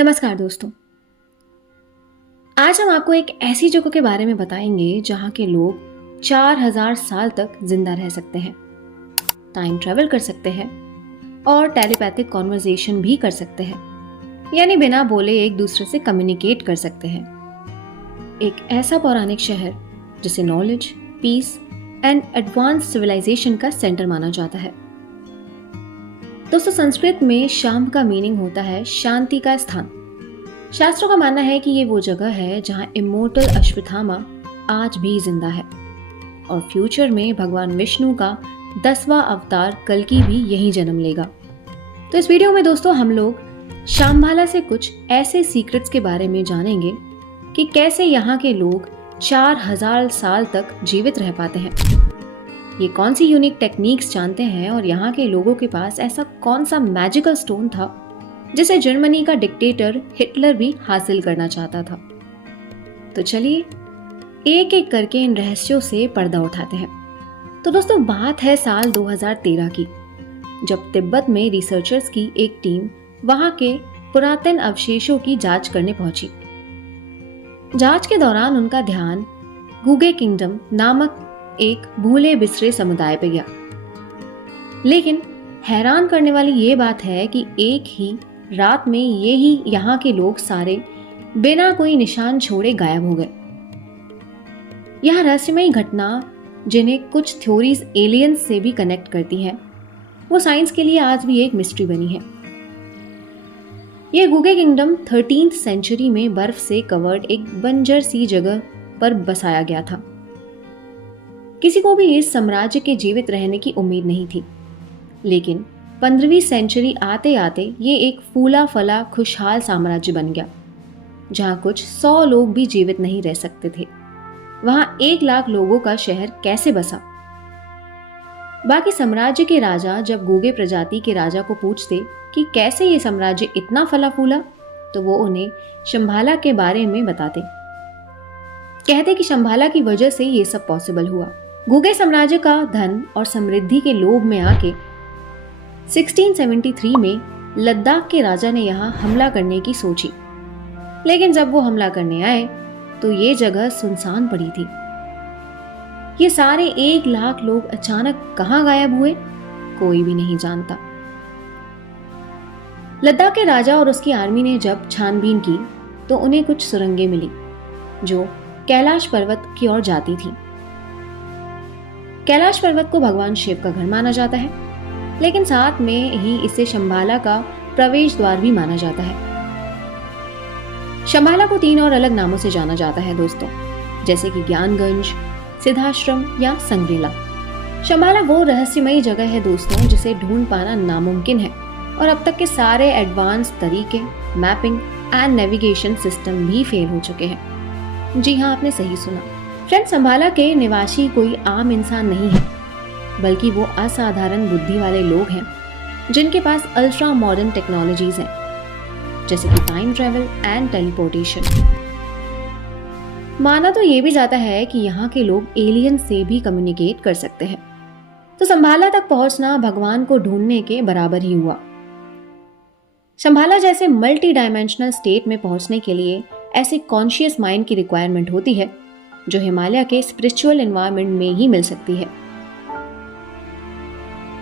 नमस्कार दोस्तों। आज हम आपको एक ऐसी जगह के बारे में बताएंगे जहां के लोग 4000 साल तक जिंदा रह सकते हैं, टाइम ट्रेवल कर सकते हैं और टेलीपैथिक कॉन्वर्सेशन भी कर सकते हैं, यानी बिना बोले एक दूसरे से कम्युनिकेट कर सकते हैं। एक ऐसा पौराणिक शहर जिसे knowledge, peace and advance civilisation का सेंटर माना जाता है। दोस्तों, संस्कृत में शाम का मीनिंग होता है शांति का स्थान। शास्त्रों का मानना है कि ये वो जगह है जहां इमोर्टल अश्वत्थामा आज भी जिंदा है और फ्यूचर में भगवान विष्णु का 10वां अवतार कल्कि भी यहीं जन्म लेगा। तो इस वीडियो में दोस्तों हम लोग शाम्भाला से कुछ ऐसे सीक्रेट्स के बारे में जानेंगे कि कैसे यहाँ के लोग 4000 साल तक जीवित रह पाते हैं। ये कौन सी यूनिक टेक्निक्स जानते हैं और यहाँ के लोगों के पास ऐसा कौन सा मैजिकल स्टोन था जिसे जर्मनी का डिक्टेटर हिटलर भी हासिल करना चाहता था। तो चलिए एक एक करके इन रहस्यों से पर्दा उठाते हैं। तो दोस्तों, बात है साल 2013 की, जब तिब्बत में रिसर्चर्स की एक टीम वहां के पुरातन अवशेषों की जांच करने पहुंची। जांच के दौरान उनका ध्यान गुगे किंगडम नामक एक भूले बिसरे समुदाय पे गया। लेकिन हैरान करने वाली ये बात है कि एक ही रात में ये ही यहाँ के लोग सारे बिना कोई निशान छोड़े गायब हो गए। यह रहस्यमयी घटना, जिन्हें कुछ थ्योरीज एलियंस से भी कनेक्ट करती हैं, वो साइंस के लिए आज भी एक मिस्ट्री बनी है। यह गुगे किंगडम 13th सेंचुरी में बर्फ से कवर्ड एक बंजर सी जगह पर बसाया गया था। किसी को भी इस साम्राज्य के जीवित रहने की उम्मीद नहीं थी, लेकिन 15वीं सेंचुरी आते आते ये एक फूला फला खुशहाल साम्राज्य बन गया, जहां कुछ 100 लोग भी जीवित नहीं रह सकते थे। वहां 1 लाख लोगों का शहर कैसे बसा? बाकी साम्राज्य के राजा जब गुगे प्रजाति के राजा को पूछते कि कैसे ये साम्राज्य इतना फला फूला, तो वो उन्हें शंभाला के बारे में बताते। कहते कि शंभाला की वजह से ये सब पॉसिबल हुआ। गुगे साम्राज्य का धन और समृद्धि के लोभ में आके 1673 में लद्दाख के राजा ने यहाँ हमला करने की सोची, लेकिन जब वो हमला करने आए तो ये जगह सुनसान पड़ी थी। ये सारे 1 लाख लोग अचानक कहाँ गायब हुए, कोई भी नहीं जानता। लद्दाख के राजा और उसकी आर्मी ने जब छानबीन की तो उन्हें कुछ सुरंगें मिली जो कैलाश पर्वत की ओर जाती थी। कैलाश पर्वत को भगवान शिव का घर माना जाता है, लेकिन साथ में ही इसे शंभाला का प्रवेश द्वार भी माना जाता है। शंभाला को 3 और अलग नामों से जाना जाता है दोस्तों, जैसे कि ज्ञानगंज, सिद्धाश्रम या संग्रीला। शंभाला वो रहस्यमयी जगह है दोस्तों जिसे ढूंढ पाना नामुमकिन है, और अब तक के सारे एडवांस तरीके, मैपिंग एंड नेविगेशन सिस्टम भी फेल हो चुके हैं। जी हाँ, आपने सही सुना फ्रेंड्स, शंभाला के निवासी कोई आम इंसान नहीं है, बल्कि वो असाधारण बुद्धि वाले लोग हैं जिनके पास अल्ट्रा मॉडर्न टेक्नोलॉजीज हैं, जैसे कि टाइम ट्रेवल एंड टेलीपोर्टेशन। माना तो ये भी जाता है कि यहाँ के लोग एलियन से भी कम्युनिकेट कर सकते हैं। तो शंभाला तक पहुंचना भगवान को ढूंढने के बराबर ही हुआ। शंभाला जैसे मल्टी डायमेंशनल स्टेट में पहुंचने के लिए ऐसे कॉन्शियस माइंड की रिक्वायरमेंट होती है जो हिमालय के स्पिरिचुअल एनवायरनमेंट में ही मिल सकती है।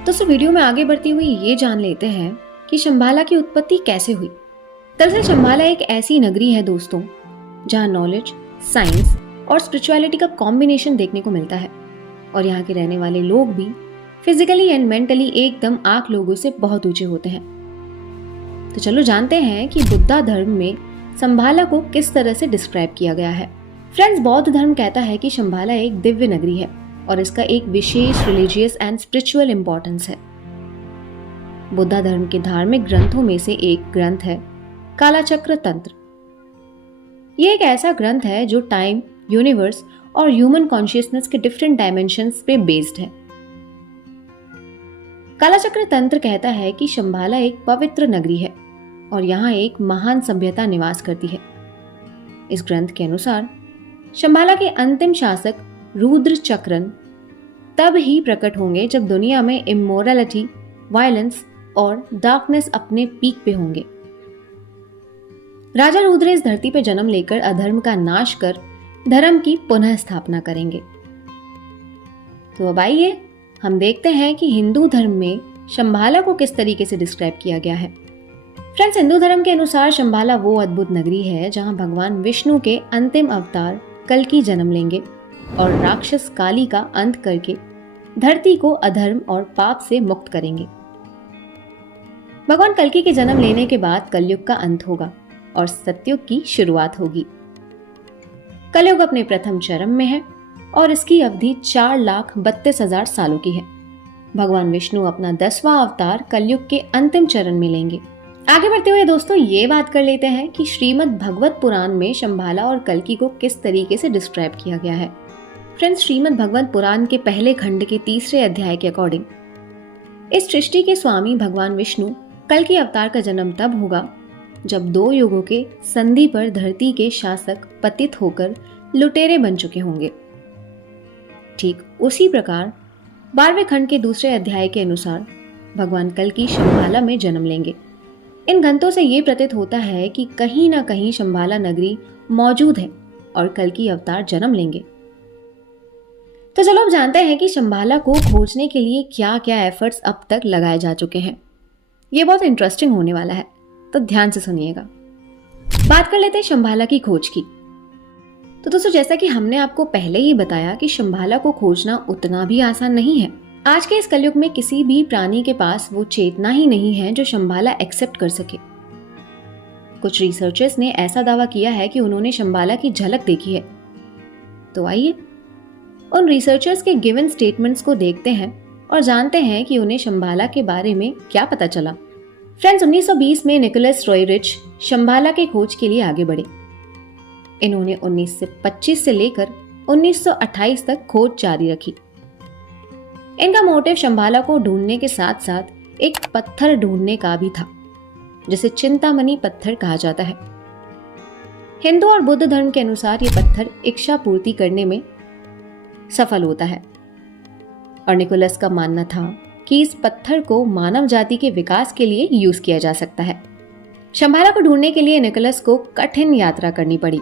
तो इस वीडियो में आगे बढ़ती हुई ये जान लेते हैं कि शंभाला की उत्पत्ति कैसे हुई। दरअसल शंभाला एक ऐसी नगरी है दोस्तों जहां नॉलेज, साइंस और स्पिरिचुअलिटी का कॉम्बिनेशन देखने को मिलता है, और यहाँ के रहने वाले लोग भी फिजिकली एंड मेंटली एकदम आंख लोगों से बहुत ऊंचे होते हैं। तो चलो जानते हैं कि बुद्धा धर्म में शंभाला को किस तरह से डिस्क्राइब किया गया है। फ्रेंड्स, बौद्ध धर्म कहता है कि शंभाला एक दिव्य नगरी है और इसका एक विशेष रिलीजियस एंड स्पिरिचुअल इंपॉर्टेंस है। बुद्धा धर्म के धार्मिक ग्रंथों में से एक ग्रंथ है कालचक्र तंत्र। ये एक ऐसा ग्रंथ है जो टाइम, यूनिवर्स और ह्यूमन कॉन्शियसनेस के डिफरेंट डायमेंशंस पे बेस्ड है। कालचक्र तंत्र कहता है कि शंभाला एक पवित्र नगरी है और यहाँ एक महान सभ्यता निवास करती है। इस ग्रंथ के अनुसार शंभाला के अंतिम शासक रुद्र चक्रन तब ही प्रकट होंगे जब दुनिया में इमोरलिटी, वायलेंस और डार्कनेस अपने पीक पे होंगे। राजा रुद्र इस धरती पर जन्म लेकर अधर्म का नाश कर धर्म की पुनः स्थापना करेंगे। तो अब आइए हम देखते हैं कि हिंदू धर्म में शंबाला को किस तरीके से डिस्क्राइब किया गया है। फ्रेंड्स, हिंदू धर्म के अनुसार शंबाला वो अद्भुत नगरी है जहां भगवान विष्णु के अंतिम अवतार कल्कि जन्म लेंगे और राक्षस काली का अंत करके धरती को अधर्म और पाप से मुक्त करेंगे। भगवान कल्कि के जन्म लेने के बाद कलयुग का अंत होगा और सतयुग की शुरुआत होगी। कलयुग अपने प्रथम चरण में है और इसकी अवधि 4,32,000 सालों की है। भगवान विष्णु अपना 10वां अवतार कलयुग के अंतिम चरण में लेंगे। आगे बढ़ते हुए दोस्तों ये बात कर लेते हैं कि श्रीमद् भगवत पुराण में शंबाला और कल्कि को किस तरीके से डिस्क्राइब किया गया है। फ्रेंड्स, श्रीमद् भगवत पुराण के पहले खंड के 3रे अध्याय के अकॉर्डिंग इस सृष्टि के स्वामी भगवान विष्णु कल्कि अवतार का जन्म तब होगा जब 2 युगों के संधि पर धरती के शासक पतित होकर लुटेरे बन चुके होंगे। ठीक उसी प्रकार 12वें खंड के 2रे अध्याय के अनुसार भगवान कल्कि शंबाला में जन्म लेंगे। इन ग्रंथों से ये प्रतीत होता है कि कहीं ना कहीं शंबाला नगरी मौजूद है और कल्कि अवतार जन्म लेंगे। तो चलो अब जानते हैं कि शंबाला को खोजने के लिए क्या क्या एफर्ट्स अब तक लगाए जा चुके हैं। ये बहुत इंटरेस्टिंग होने वाला है, तो ध्यान से सुनिएगा। बात कर लेते हैं शंबाला की खोज की। तो दोस्तों, जैसा कि हमने आपको पहले ही बताया कि शंबाला को खोजना उतना भी आसान नहीं है। आज के इस कलयुग में किसी भी प्राणी के पास वो चेतना ही नहीं है जो शंबाला एक्सेप्ट कर सके। कुछ रिसर्चर्स ने ऐसा दावा किया है कि उन्होंने शंबाला की झलक देखी है। तो आइए उन रिसर्चर्स के गिवन स्टेटमेंट्स को देखते हैं और जानते हैं कि उन्हें शंबाला के बारे में क्या पता चला। फ्रेंड्स, 1920 में निकोलस रॉयरिच शंबाला के खोज के लिए आगे बढ़े। इन्होंने 1925 से लेकर 1928 तक खोज जारी रखी। इनका मोटिव शंबाला को ढूंढने के साथ साथ एक पत्थर ढूंढने का भी था, जिसे चिंतामणि पत्थर कहा जाता है। हिंदू और बुद्ध धर्म के अनुसार ये पत्थर इच्छा पूर्ति करने में सफल होता है और निकोलस का मानना था कि इस पत्थर को मानव जाति के विकास के लिए यूज किया जा सकता है। शंबाला को ढूंढने के लिए निकोलस को कठिन यात्रा करनी पड़ी।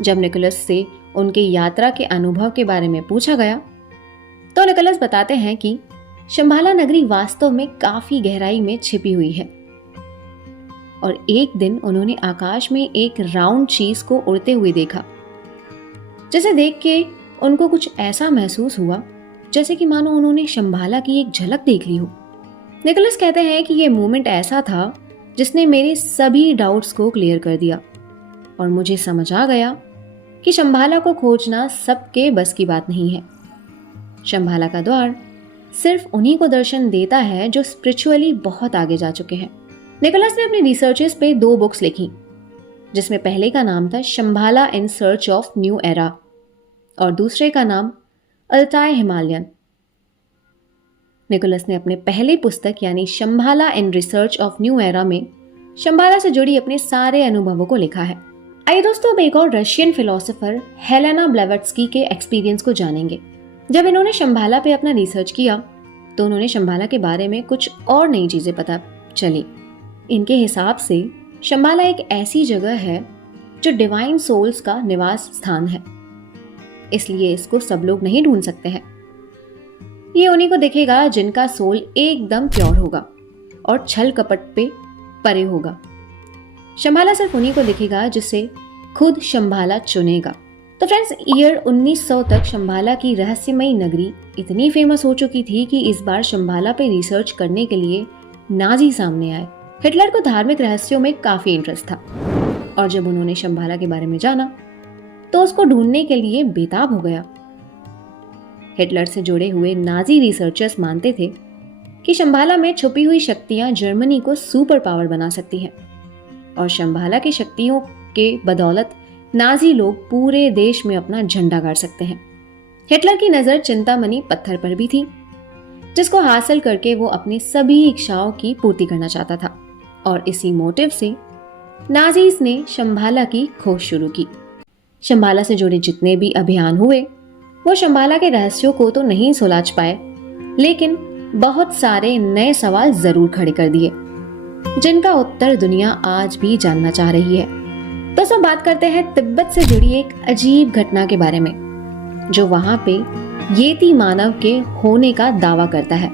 जब निकोलस से उनके यात्रा के अनुभव के बारे में पूछा गया तो निकोलस बताते हैं कि शंबाला नगरी वास्तव में काफी गहराई में छिपी हुई है और एक दिन उन्होंने आकाश में एक राउंड चीज को उड़ते हुए देखा, जिसे देख के उनको कुछ ऐसा महसूस हुआ जैसे कि मानो उन्होंने शंबाला की एक झलक देख ली हो। निकोलस कहते हैं कि यह मोमेंट ऐसा था जिसने मेरे सभी डाउट्स को क्लियर कर दिया और मुझे समझ आ गया कि शंबाला को खोजना सबके बस की बात नहीं है। शंबाला का द्वार सिर्फ उन्हीं को दर्शन देता है जो स्पिरिचुअली बहुत आगे जा चुके हैं। निकोलस ने अपने रिसर्चेस पे 2 बुक्स लिखी, जिसमें पहले का नाम था Shambhala in search of new era और दूसरे का नाम अल्टाई हिमालयन। निकोलस ने अपने पहले पुस्तक यानी Shambhala in research of new era में शंबाला से जुड़ी अपने सारे अनुभवों को लिखा है। आइए दोस्तों, अब एक और रशियन फिलोसोफर हेलेना ब्लेवत्स्की के एक्सपीरियंस को जानेंगे। जब इन्होंने शंबाला पे अपना रिसर्च किया तो उन्होंने शंबाला के बारे में कुछ और नई चीजें पता चली। इनके हिसाब से शंबाला एक ऐसी जगह है जो डिवाइन सोल्स का निवास स्थान है, इसलिए इसको सब लोग नहीं ढूंढ सकते हैं। ये उन्हीं को दिखेगा जिनका सोल एकदम प्योर होगा और छल कपट पे परे होगा। शंबाला सिर्फ उन्हीं को दिखेगा जिसे खुद शंबाला चुनेगा। तो फ्रेंड्स, ईयर 1900 तक शंबाला की रहस्यमयी नगरी इतनी फेमस हो चुकी थी कि इस बार शंबाला पे रिसर्च करने के लिए नाजी सामने आए। हिटलर को धार्मिक रहस्यों में काफी इंटरेस्ट था और जब उन्होंने शंबाला के बारे में जाना तो उसको ढूंढने के लिए बेताब हो गया। हिटलर से जुड़े हुए नाजी रिसर्चर्स मानते थे कि शंबाला में छुपी हुई शक्तियां जर्मनी को सुपर पावर बना सकती हैं और शंबाला की शक्तियों के बदौलत नाजी लोग पूरे देश में अपना झंडा गाड़ सकते हैं। हिटलर की नजर चिंतामणि पत्थर पर भी थी, जिसको हासिल करके वो अपनी सभी इच्छाओं की पूर्ति करना चाहता था और इसी मोटिव से नाजीज ने शंबाला की खोज शुरू की। शंबाला से जुड़े जितने भी अभियान हुए वो शंबाला के रहस्यों को तो नहीं सुलझा पाए, लेकिन बहुत सारे नए सवाल जरूर खड़े कर दिए। जिनका उत्तर दुनिया आज भी जानना चाह रही है। तो सब बात करते हैं तिब्बत से जुड़ी एक अजीब घटना के बारे में, जो वहां पे येती मानव के होने का दावा करता है।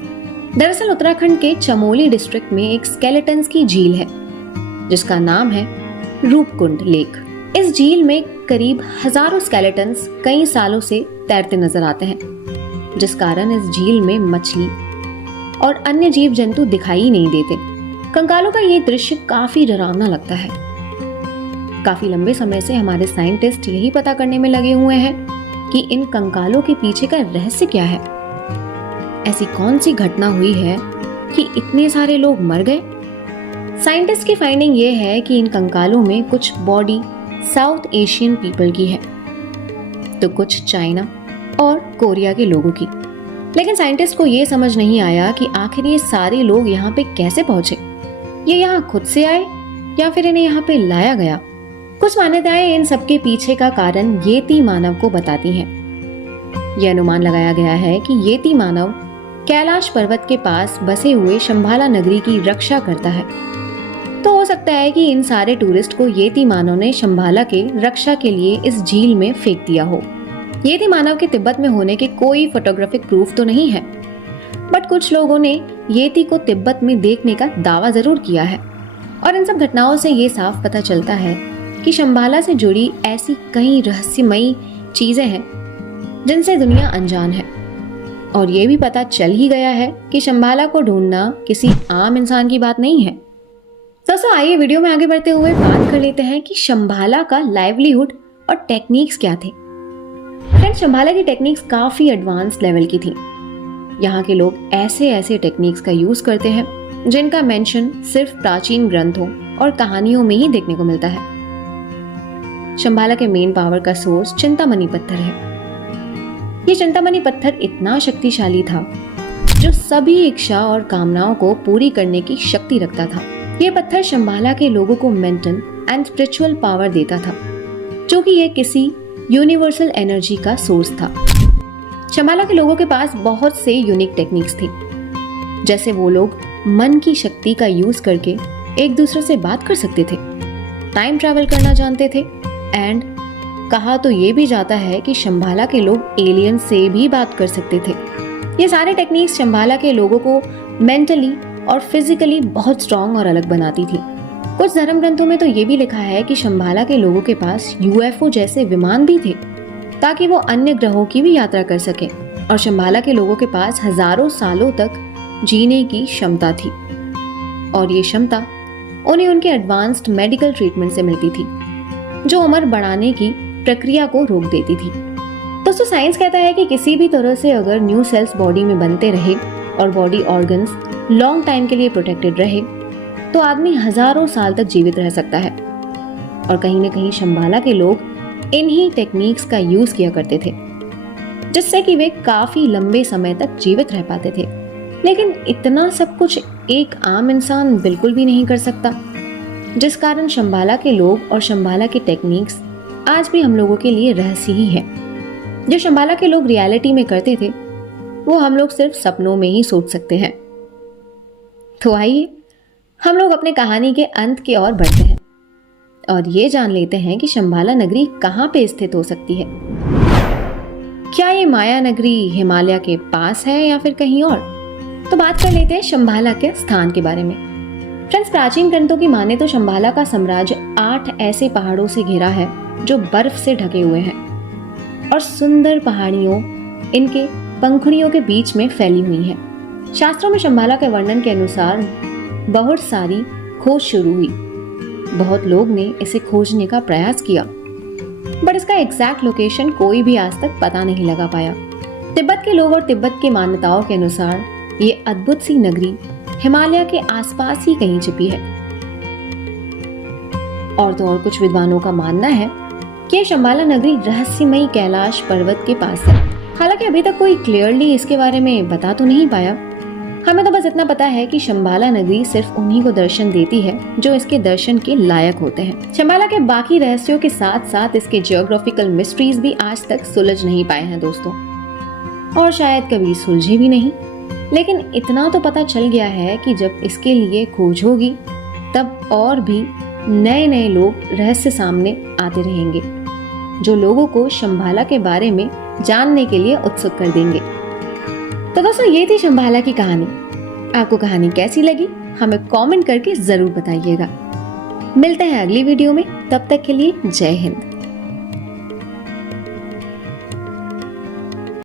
दरअसल उत्तराखंड के चमोली डिस्ट्रिक्ट में एक स्केलेटन्स की झील है, जिसका नाम है रूपकुंड लेक। इस झील में करीब हजारों स्केलेटन्स कई सालों से तैरते नजर आते हैं, जिस कारण इस झील में मछली और अन्य जीव जंतु दिखाई नहीं देते। कंकालों का ये दृश्य काफी डरावना लगता है। काफी लंबे समय से हमारे साइंटिस्ट यही पता करने में लगे हुए हैं कि इन कंकालों के पीछे का रहस्य क्या है। ऐसी कौन सी घटना हुई है कि इतने सारे लोग मर गए? साइंटिस्ट की फाइंडिंग ये है कि इन कंकालों में कुछ बॉडी साउथ एशियन पीपल की है, तो कुछ चाइना और कोरिया के लोगों की। लेकिन साइंटिस्ट को ये समझ नहीं आया कि आखिर ये सारे लोग यहाँ पे कैसे पहुंचे। ये यहाँ खुद से आए या फिर इन्हें यहाँ पे लाया गया? कुछ मान्यताएं इन सबके पीछे का कारण येती मानव को बताती हैं। यह अनुमान लगाया गया है कि येती मानव कैलाश पर्वत के पास बसे हुए शंभाला नगरी की रक्षा करता है। तो हो सकता है कि इन सारे टूरिस्ट को येती मानव ने शंभाला के रक्षा के लिए इस झील में फेंक दिया हो। येती मानव के तिब्बत में होने के कोई फोटोग्राफिक प्रूफ तो नहीं है, बट कुछ लोगों ने येती को तिब्बत में देखने का दावा जरूर किया है। और इन सब घटनाओं से ये साफ पता चलता है कि शंभाला से जुड़ी ऐसी कई रहस्यमयी चीजें हैं जिनसे दुनिया अनजान है। और ये भी पता चल ही गया है कि शंभाला को ढूंढना किसी आम इंसान की बात नहीं है। दोस्तों आइए वीडियो में आगे बढ़ते हुए बात कर लेते हैं कि शंभाला का लाइवलीहुड और टेक्निक्स क्या थे। फ्रेंड्स, शंभाला की टेक्निक्स काफी एडवांस लेवल की थी। यहाँ के लोग ऐसे ऐसे टेक्निक्स का यूज करते हैं जिनका मेंशन सिर्फ प्राचीन ग्रंथों और कहानियों में ही देखने को मिलता है। शंभाला के मेन पावर का सोर्स चिंतामणि पत्थर है। ये चिंतामणि पत्थर इतना शक्तिशाली था जो सभी इच्छा और कामनाओं को पूरी करने की शक्ति रखता था। ये पत्थर शंभाला के लोगों को मेंटल एंड स्पिरिचुअल पावर देता था, जो कि ये किसी यूनिवर्सल एनर्जी का सोर्स था। शंभाला के लोगों के पास बहुत से यूनिक टेक्निक्स थी, जैसे वो लोग मन की शक्ति का यूज करके एक दूसरे से बात कर सकते थे, टाइम ट्रैवल करना जानते थे, एंड कहा तो ये भी जाता है कि शंभाला के लोग एलियन से भी बात कर सकते थे। ये सारे टेक्निक्स शंभाला के लोगों को मेंटली और फिजिकली बहुत स्ट्रांग और अलग बनाती थी। कुछ धर्म ग्रंथों में तो ये भी लिखा है कि शंभाला के लोगों के पास यूएफओ जैसे विमान भी थे, ताकि वो अन्य ग्रहों की भी यात्रा कर सके। और शंभाला के लोगों के पास हजारों सालों तक जीने की क्षमता थी, और ये क्षमता उन्हें उनके एडवांस्ड मेडिकल ट्रीटमेंट से मिलती थी, जो उम्र बढ़ाने की प्रक्रिया को रोक देती थी। दोस्तों साइंस कहता है कि किसी भी तरह से अगर न्यू सेल्स बॉडी में बनते रहे और बॉडी ऑर्गन्स लॉन्ग टाइम के लिए प्रोटेक्टेड रहे, तो आदमी हजारों साल तक जीवित रह सकता है। और कहीं न कहीं शंभाला के लोग इन्हीं टेक्निक्स का यूज किया करते थे, जिससे कि वे काफी लंबे समय तक जीवित रह पाते थे। लेकिन इतना सब कुछ एक आम इंसान बिल्कुल भी नहीं कर सकता, जिस कारण शंभाला के लोग और शंभाला की टेक्निक्स आज भी हम लोगों के लिए रहस्य ही है। जो शंभाला के लोग रियलिटी में करते थे, वो हम लोग सिर्फ सपनों में ही सोच सकते हैं। तो आइए हम लोग अपने कहानी के अंत की ओर बढ़ते हैं और ये जान लेते हैं कि शंभाला नगरी कहाँ पे स्थित हो सकती है। क्या ये माया नगरी हिमालय के पास है या फिर कहीं और? तो बात कर लेते हैं शंभाला के स्थान के बारे में। फ्रेंड्स, प्राचीन ग्रंथों की माने तो शंभाला का साम्राज्य 8 ऐसे पहाड़ों से घिरा है जो बर्फ से ढके हुए हैं और सुंदर पहाड़ियों इनके पंखुड़ियों के बीच में फैली हुई हैं। शास्त्रों में शंभाला के वर्णन के अनुसार बहुत सारी खोज शुरू हुई। बहुत लोग ने इसे खोजने का प्रयास किया, बट इसका एग्जैक्ट लोकेशन कोई भी आज तक पता नहीं लगा पाया। तिब्बत के लोग और तिब्बत की मान्यताओं के अनुसार ये अद्भुत सी नगरी हिमालय के आसपास ही कहीं छिपी है। और तो और कुछ विद्वानों का मानना है कि यह शंभाला नगरी रहस्यमयी कैलाश पर्वत के पास है। हालांकि अभी तक कोई क्लियरली इसके बारे में बता तो नहीं पाया। हमें तो बस इतना पता है कि शंभाला नगरी सिर्फ उन्हीं को दर्शन देती है जो इसके दर्शन के लायक होते हैं। शंभाला के बाकी रहस्यों के साथ साथ इसके जियोग्राफिकल मिस्ट्रीज भी आज तक सुलझ नहीं पाए हैं दोस्तों, और शायद कभी सुलझे भी नहीं। लेकिन इतना तो पता चल गया है कि जब इसके लिए खोज होगी तब और भी नए नए लोग रहस्य सामने आते रहेंगे जो लोगों को शंभाला के बारे में जानने के लिए उत्सुक कर देंगे। तो दोस्तों, ये थी शंभाला की कहानी। आपको कहानी कैसी लगी हमें कमेंट करके जरूर बताइएगा। मिलते हैं अगली वीडियो में, तब तक के लिए जय हिंद।